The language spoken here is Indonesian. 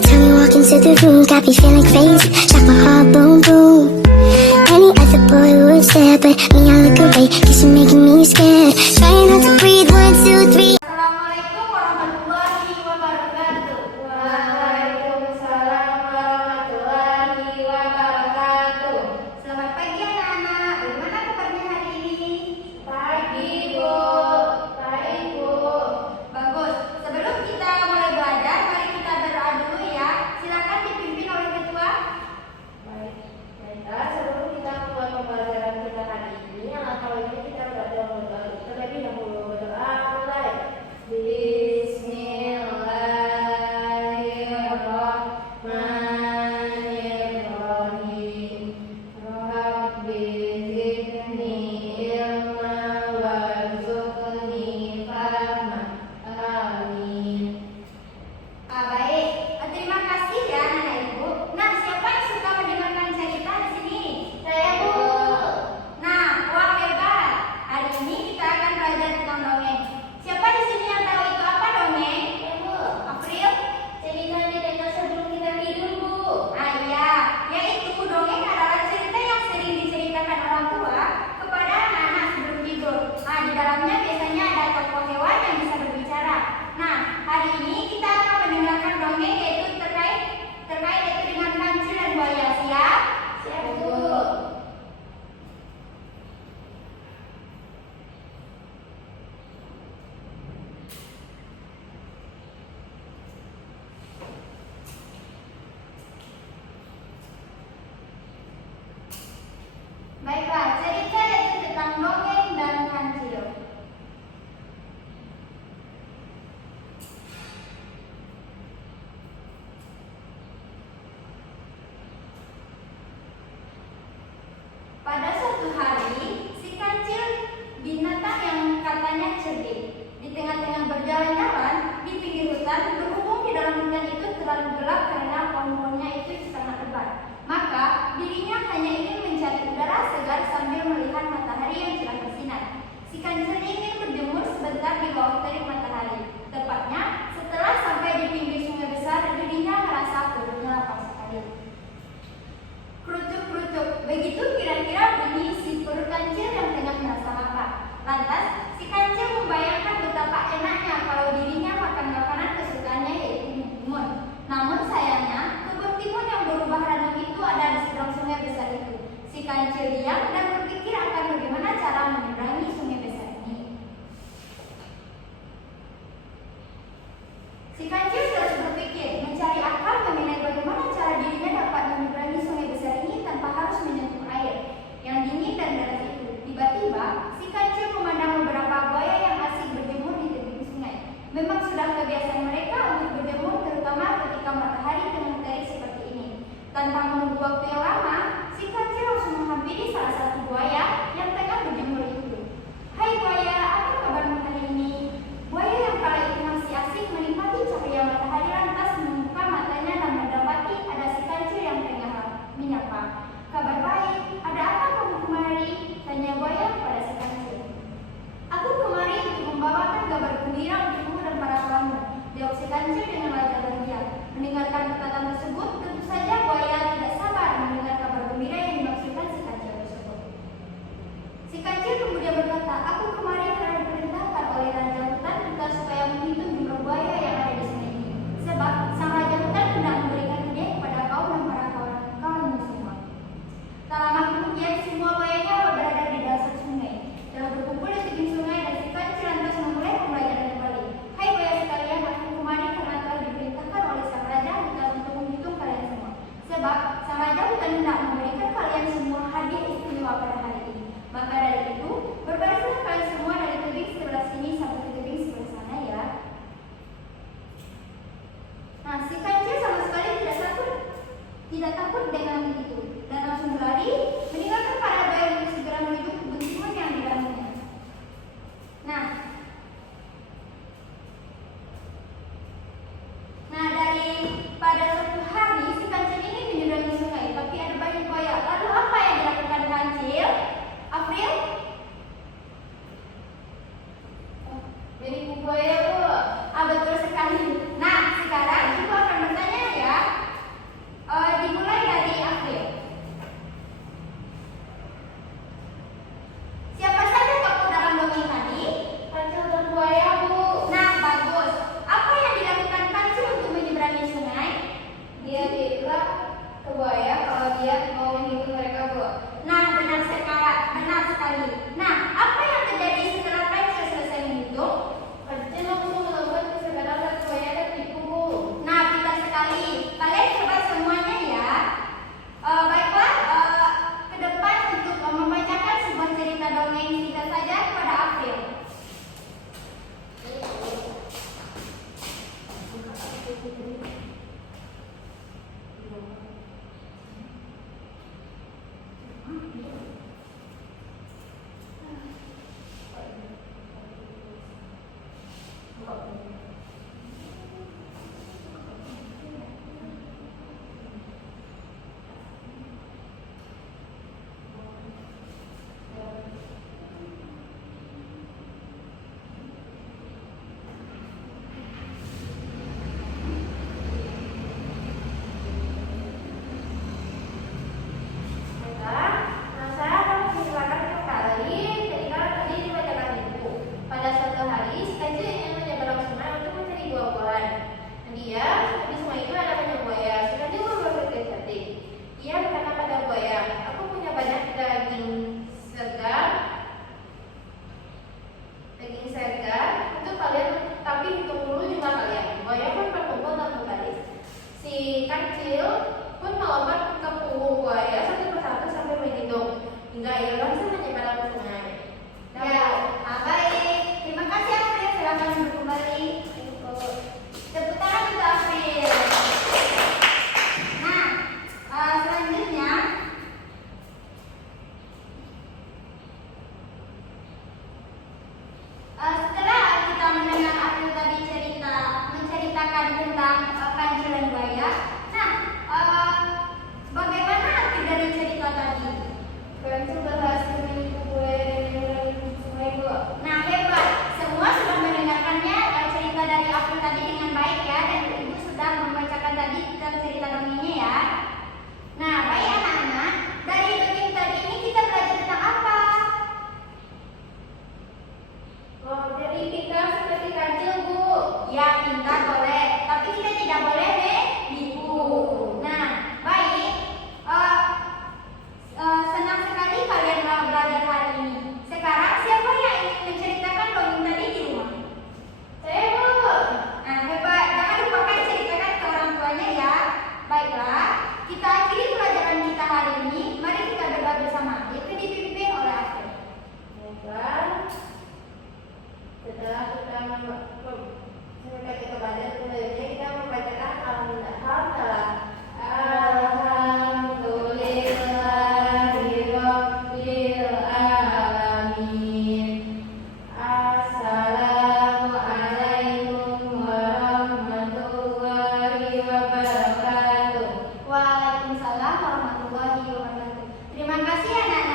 Every time you walk into the room, got me feeling crazy. Shock my heart, boom, boom. Any other boy would stare, but me, I look away, cause you're making me scared. Trying not to breathe, 1, 2, 3. Assalamualaikum warahmatullahi wabarakatuh. Waalaikumsalam warahmatullahi wabarakatuh. Selamat pagi anak-anak. Bagaimana kabarnya hari ini? Pagi, Bu. Baik, Bu. Bagus. Sebelum kita mulai belajar, mari kita berdoa dulu ya. Silakan dipimpin oleh ketua. Baik, baiklah, sebelum kita mulai pembelajaran kita hari ini, alangkah baiknya kita berdoa dulu. Terlebih dahulu berdoa mulai. Bismillahirrahmanirrahim. Rabbi zidni ilma warzuqni fahma. Amin. Baik. Terima kasih ya anak-anak ibu. Nah, siapa yang suka mendengarkan cerita di sini? Saya, Bu. Nah, wah hebat. Hari ini kita akan belajar tentang dongeng. Siapa di sini yang tahu itu apa dongeng? Ya, Bu. April? Cerita didengar sebelum kita tidur, Bu. Iya, yaitu dongeng adalah cerita yang sering diceritakan orang tua kepada anak-anak sebelum tidur. Nah, di dalamnya biasanya ada tokoh hewan yang bisa berbicara. Nah, hari ini kita akan mendengarkan dongeng yaitu terkait yaitu dengan kancil dan buaya. Siap? Siap, Bu. Baiklah, cerita yaitu tentang dongeng dan kancil. Pada suatu hari, si kancil binatang yang katanya cerdik. Di tengah-tengah berjalan-jalan di pinggir hutan, berhubung di dalam hutan itu terlalu gelap karena pohon-pohonnya itu sangat lebat. Maka dirinya hanya ingin mencari udara segar sambil melihat matahari yang cerah bersinar. Si kancil ingin berjemur sebentar di bawah terik matahari. Tepatnya setelah sampai di pinggir sungai besar, dirinya merasa perutnya lapar sekali. Kerucuk-kerucuk, begitu kira-kira bunyi si perut kancil yang tengah merasa lapar. Lantas, si kancil membayangkan betapa enaknya kalau dirinya makan makanan kesukaannya yaitu timun. Namun sayangnya, kebun timun yang berubah ranum itu ada di seberang sungai besar itu. Si kancil diam dan berpikir akan bagaimana cara menyeberangi sungai besar ini. Si kancil terus berpikir, mencari akal mengenai bagaimana cara dirinya dapat menyeberangi sungai besar ini tanpa harus menyentuh air yang dingin dan deras itu. Tiba-tiba, si kancil memandang beberapa buaya yang asik berjemur di tebing sungai. Memang sudah kebiasaan mereka untuk berjemur terutama ketika matahari tengah terik seperti ini. Tanpa menunggu waktu yang lama, si kancil langsung menghampiri salah satu buaya yang tengah berjemur itu. Hai buaya, apa kabarmu hari ini? Buaya yang kala itu masih asik menikmati cahaya matahari lantas membuka matanya dan mendapati ada si kancil yang tengah menyapa. Kabar baik, ada apa kamu kemari? Tanya buaya kepada si kancil. Aku kemari untuk membawakan kabar gembira untukmu dan para kawanmu, jawab si kancil dengan wajah bahagia. Mendengarkan perkataan tersebut, tentu saja buaya tidak sabar mendengar kabar gembira yang dimaksudkan si kancil tersebut. Si kancil kemudian berkata, aku kemari karena diperintahkan oleh raja hutan kita supaya menghitung jumlah buaya yang ada di sungai ini. Sebab sang raja hutan hendak memberikan hadiah kepada kau dan para kawanmu semua. Tak lama kemudian semua buayanya berada di dasar sungai. Telah berkumpul di tebing sungai dan si kancil lantas memulai pembelajaran kembali. Hai buaya sekalian, aku kemari karena telah diperintahkan oleh sang raja hutan untuk menghitung kalian semua. Sebab sang raja hutan hendak memberikan kalian semua hadiah istimewa pada hari ini. Maka dari itu, berbarislah kalian semua dari tebing sebelah sini sampai ke tebing sebelah sana ya. Nah, si kancil sama sekali tidak takut dengan itu, dan langsung berlari meninggalkan para buaya untuk segera menuju kebun timun yang di dalamnya. Nah, pada suatu hari si kancil ini menyeberangi sungai, tapi ada banyak buaya. Lalu apa yang dilakukan kancil? April? Jadi buaya, Bu. Betul sekali. Nah, sekarang ibu akan bertanya ya. Waalaikumsalam warahmatullahi wabarakatuh. Terima kasih anak-anak.